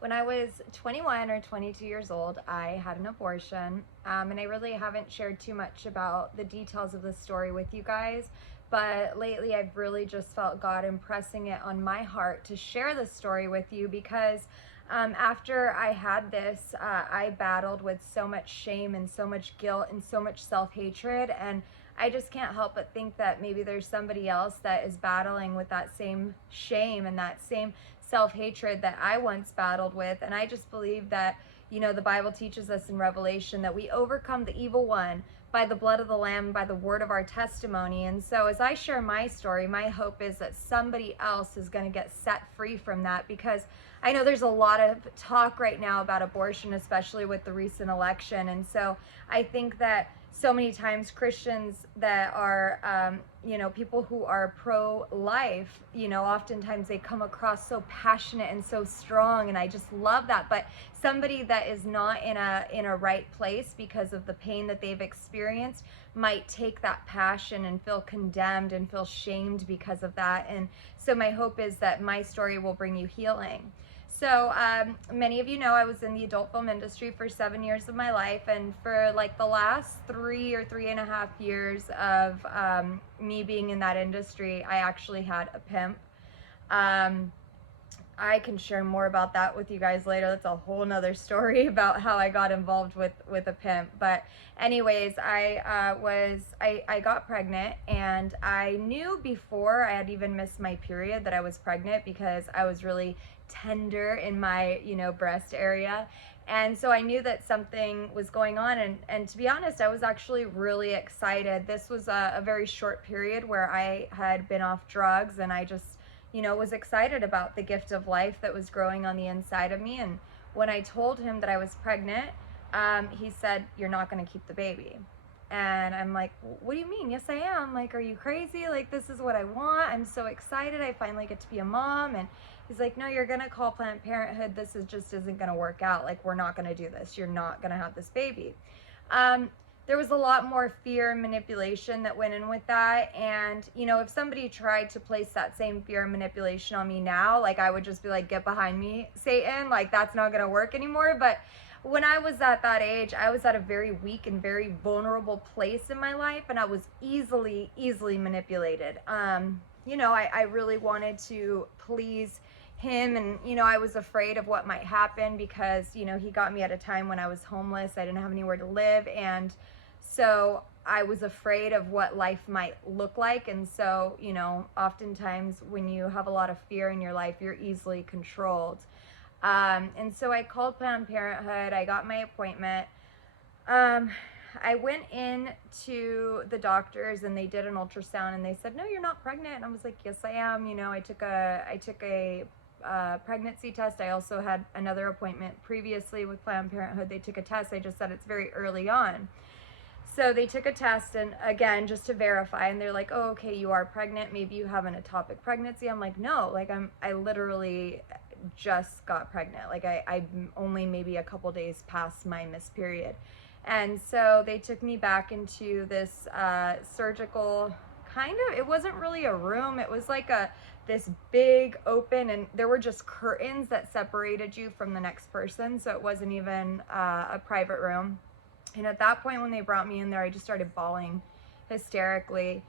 When I was 21 or 22 years old, I had an abortion, and I really haven't shared too much about the details of the story with you guys. But lately, I've really just felt God impressing it on my heart to share this story with you because after I had this, I battled with so much shame and so much guilt and so much self hatred. And I just can't help but think that maybe there's somebody else that is battling with that same shame and that same self-hatred that I once battled with. And I just believe that, the Bible teaches us in Revelation that we overcome the evil one by the blood of the Lamb, by the word of our testimony. And so as I share my story, my hope is that somebody else is going to get set free from that, because I know there's a lot of talk right now about abortion, especially with the recent election. And so I think that so many times Christians that are, people who are pro-life, oftentimes they come across so passionate and so strong, and I just love that. But somebody that is not in a right place because of the pain that they've experienced might take that passion and feel condemned and feel shamed because of that. And so my hope is that my story will bring you healing. So many of you know I was in the adult film industry for 7 years of my life, and for like the last 3 or 3.5 years of me being in that industry, I actually had a pimp. I can share more about that with you guys later. That's a whole nother story about how I got involved with a pimp. But anyways, I got pregnant, and I knew before I had even missed my period that I was pregnant because I was really tender in my, breast area. And so I knew that something was going on. And to be honest, I was actually really excited. This was a very short period where I had been off drugs, and I just, was excited about the gift of life that was growing on the inside of me. And when I told him that I was pregnant, he said, "You're not going to keep the baby." And I'm like, "What do you mean?" "Yes, I am." Like, "Are you crazy? Like, this is what I want. I'm so excited. I finally get to be a mom." And he's like, "No, you're going to call Planned Parenthood. This just isn't going to work out. Like, we're not going to do this. You're not going to have this baby." There was a lot more fear and manipulation that went in with that. And, if somebody tried to place that same fear and manipulation on me now, like, I would just be like, "Get behind me, Satan." Like, that's not going to work anymore. But when I was at that age, I was at a very weak and very vulnerable place in my life, and I was easily manipulated. I really wanted to please him, and I was afraid of what might happen because he got me at a time when I was homeless. I didn't have anywhere to live, and so I was afraid of what life might look like. And so oftentimes when you have a lot of fear in your life, you're easily controlled. And so I called Planned Parenthood. I got my appointment. I went in to the doctors, and they did an ultrasound, and they said, "No, you're not pregnant." And I was like, "Yes, I am." I took a pregnancy test. I also had another appointment previously with Planned Parenthood. They took a test. I just said it's very early on. So they took a test, and again, just to verify, and they're like, "Oh, okay, you are pregnant. Maybe you have an ectopic pregnancy." I'm like, "No, like I literally just got pregnant. Like I'm only maybe a couple days past my missed period." And so they took me back into this surgical it wasn't really a room. It was like this big open, and there were just curtains that separated you from the next person. So it wasn't even a private room. And at that point, when they brought me in there, I just started bawling hysterically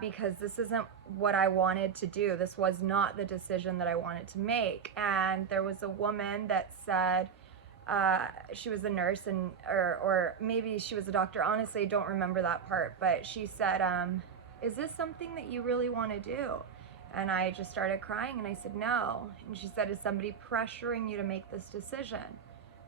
because this isn't what I wanted to do. This was not the decision that I wanted to make. And there was a woman that said, she was a nurse, or maybe she was a doctor. Honestly, I don't remember that part. But she said, "Is this something that you really want to do?" And I just started crying, and I said, "No." And she said, "Is somebody pressuring you to make this decision?"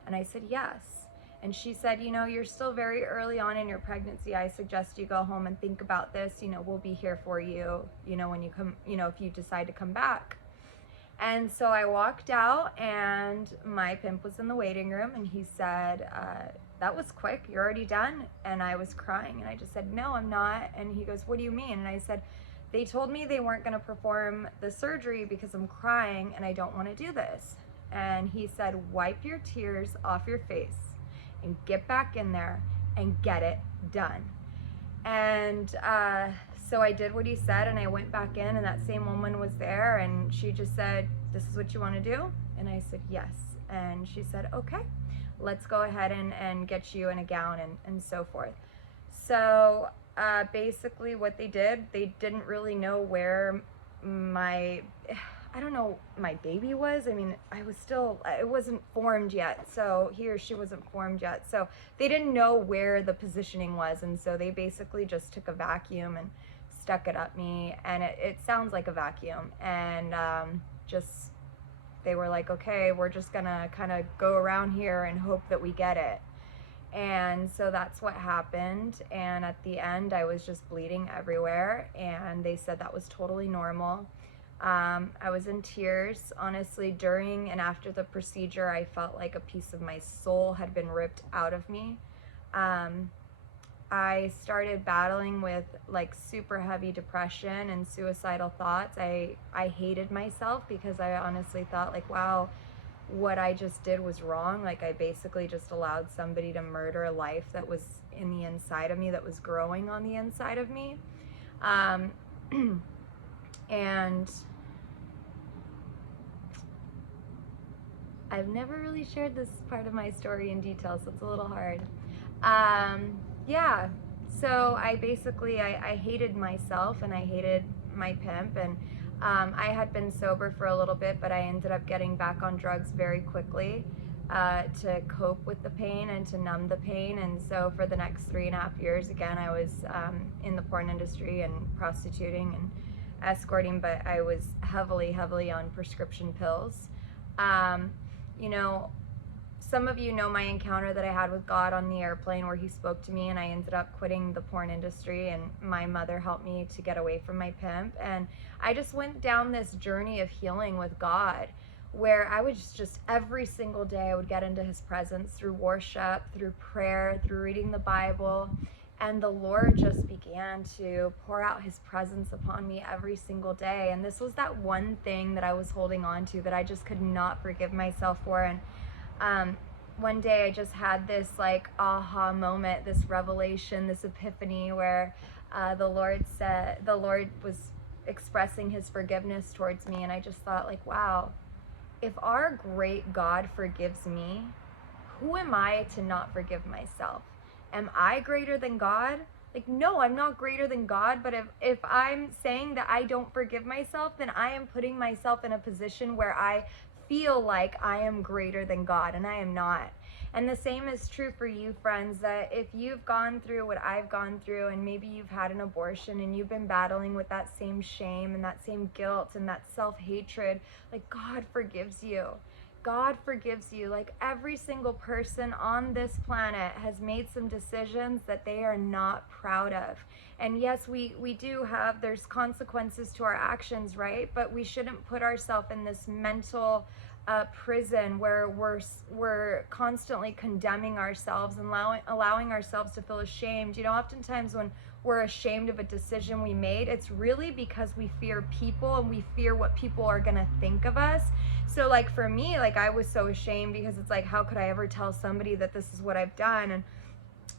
And I said, "Yes." And she said, "You're still very early on in your pregnancy. I suggest you go home and think about this. We'll be here for you, when you come, if you decide to come back." And so I walked out, and my pimp was in the waiting room, and he said, "That was quick. You're already done?" And I was crying, and I just said, "No, I'm not." And he goes, "What do you mean?" And I said, "They told me they weren't going to perform the surgery because I'm crying, and I don't want to do this." And he said, "Wipe your tears off your face and get back in there and get it done." And so I did what he said, and I went back in, and that same woman was there, and she just said, "This is what you want to do?" And I said, yes. And she said, okay, let's go ahead and get you in a gown and so forth. So basically what they did, they didn't really know where my, I don't know, my baby was. I mean, it wasn't formed yet. So he or she wasn't formed yet. So they didn't know where the positioning was. And so they basically just took a vacuum and stuck it up me. And it sounds like a vacuum. And just, they were like, okay, we're just gonna kind of go around here and hope that we get it. And so that's what happened. And at the end, I was just bleeding everywhere. And they said that was totally normal. I was in tears. Honestly, during and after the procedure, I felt like a piece of my soul had been ripped out of me. I started battling with like super heavy depression and suicidal thoughts. I hated myself because I honestly thought like, wow, what I just did was wrong. Like I basically just allowed somebody to murder a life that was in the inside of me, that was growing on the inside of me. And I've never really shared this part of my story in detail, so it's a little hard. Yeah, so I basically, I hated myself and I hated my pimp, and I had been sober for a little bit, but I ended up getting back on drugs very quickly to cope with the pain and to numb the pain. And so for the next 3.5 years, again, I was in the porn industry and prostituting and escorting, but I was heavily on prescription pills. You know, some of you know my encounter that I had with God on the airplane where he spoke to me and I ended up quitting the porn industry, and my mother helped me to get away from my pimp. And I just went down this journey of healing with God where I was just every single day I would get into his presence through worship, through prayer, through reading the Bible. And the Lord just began to pour out his presence upon me every single day. And this was that one thing that I was holding on to that I just could not forgive myself for. And one day I just had this like aha moment, this revelation, this epiphany where the Lord was expressing his forgiveness towards me. And I just thought like, wow, if our great God forgives me, who am I to not forgive myself? Am I greater than God? Like, no, I'm not greater than God, but if I'm saying that I don't forgive myself, then I am putting myself in a position where I feel like I am greater than God, and I am not. And the same is true for you, friends, that if you've gone through what I've gone through, and maybe you've had an abortion and you've been battling with that same shame and that same guilt and that self-hatred, like God forgives you. God forgives you. Like every single person on this planet has made some decisions that they are not proud of. And yes, we do have, there's consequences to our actions, right? But we shouldn't put ourselves in this mental prison where we're constantly condemning ourselves and allowing ourselves to feel ashamed. You know, oftentimes when we're ashamed of a decision we made, it's really because we fear people and we fear what people are gonna think of us. So like for me, like I was so ashamed because it's like, how could I ever tell somebody that this is what I've done? And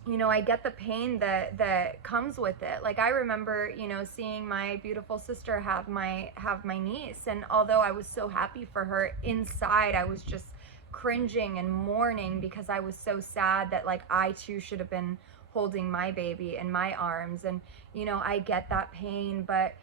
you know, I get the pain that comes with it. Like I remember, you know, seeing my beautiful sister have my niece, and although I was so happy for her, inside I was just cringing and mourning because I was so sad that like I too should have been holding my baby in my arms. And you know, I get that pain, but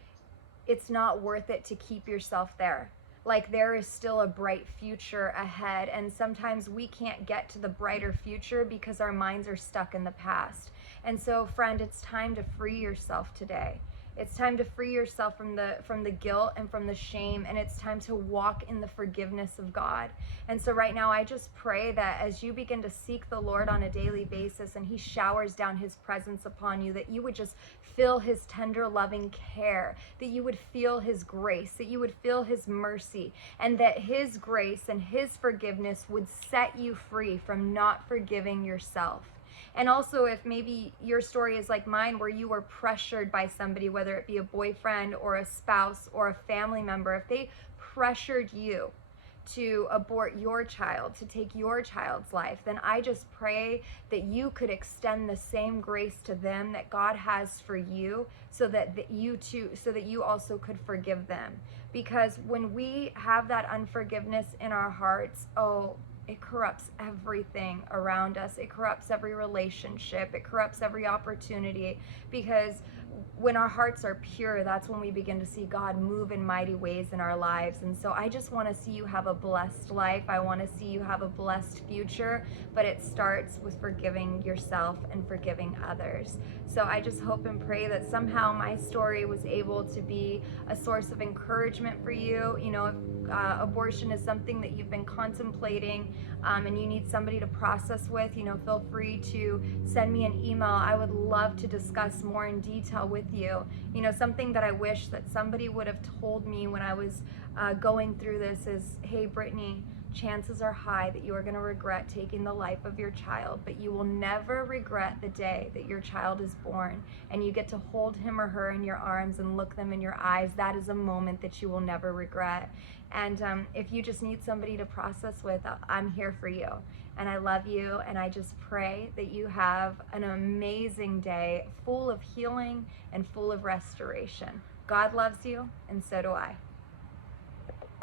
it's not worth it to keep yourself there. Like there is still a bright future ahead, and sometimes we can't get to the brighter future because our minds are stuck in the past. And so friend, it's time to free yourself today. It's time to free yourself from the guilt and from the shame, and it's time to walk in the forgiveness of God. And so right now I just pray that as you begin to seek the Lord on a daily basis and he showers down his presence upon you, that you would just feel his tender loving care, that you would feel his grace, that you would feel his mercy, and that his grace and his forgiveness would set you free from not forgiving yourself. And also, if maybe your story is like mine, where you were pressured by somebody, whether it be a boyfriend or a spouse or a family member, if they pressured you to abort your child, to take your child's life, then I just pray that you could extend the same grace to them that God has for you, so that you also could forgive them. because when we have that unforgiveness in our hearts, oh, it corrupts everything around us. It corrupts every relationship. It corrupts every opportunity, because when our hearts are pure, that's when we begin to see God move in mighty ways in our lives. And so I just want to see you have a blessed life. I want to see you have a blessed future, but it starts with forgiving yourself and forgiving others. So I just hope and pray that somehow my story was able to be a source of encouragement for you. You know, if abortion is something that you've been contemplating, and you need somebody to process with, you know, feel free to send me an email. I would love to discuss more in detail with you. You know, something that I wish that somebody would have told me when I was going through this is, hey, Brittany, chances are high that you are going to regret taking the life of your child, but you will never regret the day that your child is born and you get to hold him or her in your arms and look them in your eyes. That is a moment that you will never regret. And if you just need somebody to process with, I'm here for you. And I love you, and I just pray that you have an amazing day full of healing and full of restoration. God loves you, and so do I.